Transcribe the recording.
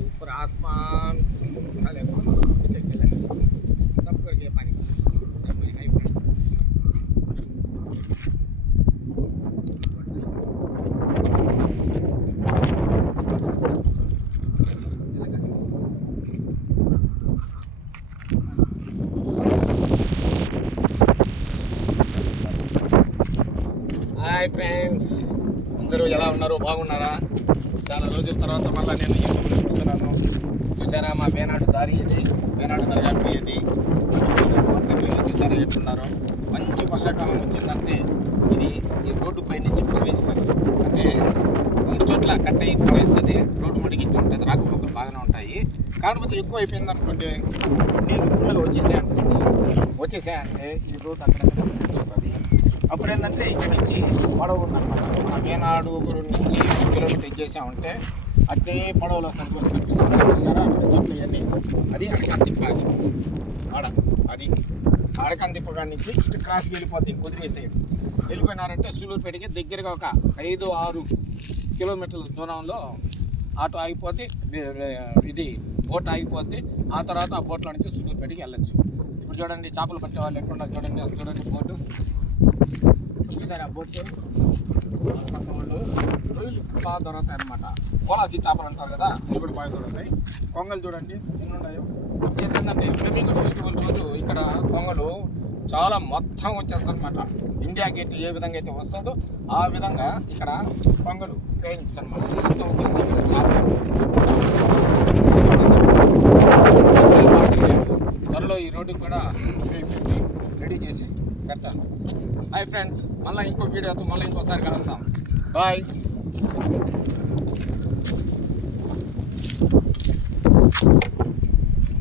ऊपर आसमान सब कर गया पानी हाय फ्रेंड्स अंदरू ఎలా ఉన్నారు బాగున్నారా చాలా రోజుల తర్వాత మళ్ళీ నేను యూట్యూబ్లో చూస్తున్నాను. చూసారా మా వేనాడు దారి ఇది, వేనాడు దర్గాకి ఇది చూసారా ఎట్లున్నారో. మంచి వర్షాకాలం వచ్చిందంటే ఇది ఈ రోడ్డు పై నుంచి ప్రవేశిస్తుంది, అంటే 2 చోట్ల కట్ అయ్యి ప్రవేశిస్తుంది. రోడ్డు మడికి ఉంటుంది, రాకపోకలు బాగానే ఉంటాయి. కాకపోతే ఎక్కువ అయిపోయింది అనుకోండి, నీళ్ళు ఫుల్గా వచ్చేసాయంటే ఈ రోడ్డు అక్కడ ఉంటుంది. అప్పుడు ఏంటంటే ఇక్కడ నుంచి పడవ ఉందన్నమాట. మన వేనాడు నుంచి 1 కిలోమీటర్ ఇచ్చేసామంటే అట్టే పడవలో సరిపోయి కనిపిస్తుంది. చూసారా చెట్లు ఇవన్నీ, అది అడకంతిప్పాలి. అది అడకంతిప్పగా నుంచి ఇటు క్రాస్కి వెళ్ళిపోద్ది కొద్దిగా సైడ్. వెళ్ళిపోయినారంటే సూలూరుపేటకి దగ్గరగా ఒక 5-6 కిలోమీటర్ల దూరంలో ఆటో ఆగిపోతే, ఇది బోట్ ఆగిపోతే, ఆ తర్వాత ఆ బోట్లో నుంచి సూలూరుపేటకి వెళ్ళచ్చు. ఇప్పుడు చూడండి చేపలు పట్టే వాళ్ళు ఎక్కడ చూడండి బోటు చూసారు. ఆ బోటు పక్క వాళ్ళు రొయ్యలు బాగా దొరుకుతాయి అన్నమాట. పోలాసి చేపలు అంటారు కదా, అవి కూడా బాగా దొరుకుతాయి. కొంగలు చూడండి ఎన్ని ఉన్నాయో. ఏంటంటే ఫ్లెమింగో ఫెస్టివల్ రోజు ఇక్కడ కొంగలు చాలా మొత్తం వచ్చేస్తుంది అనమాట. ఇండియా గేట్ ఏ విధంగా అయితే వస్తుందో ఆ విధంగా ఇక్కడ కొంగలు ట్రైన్స్ అనమాట మొత్తం వచ్చేసి త్వరలో ఈ రోడ్డుకి కూడా రెడీ చేసి పెడతాను. హాయ్ ఫ్రెండ్స్, మళ్ళీ ఇంకో వీడియోతో మళ్ళీ ఇంకోసారి కలుస్తాం. బాయ్.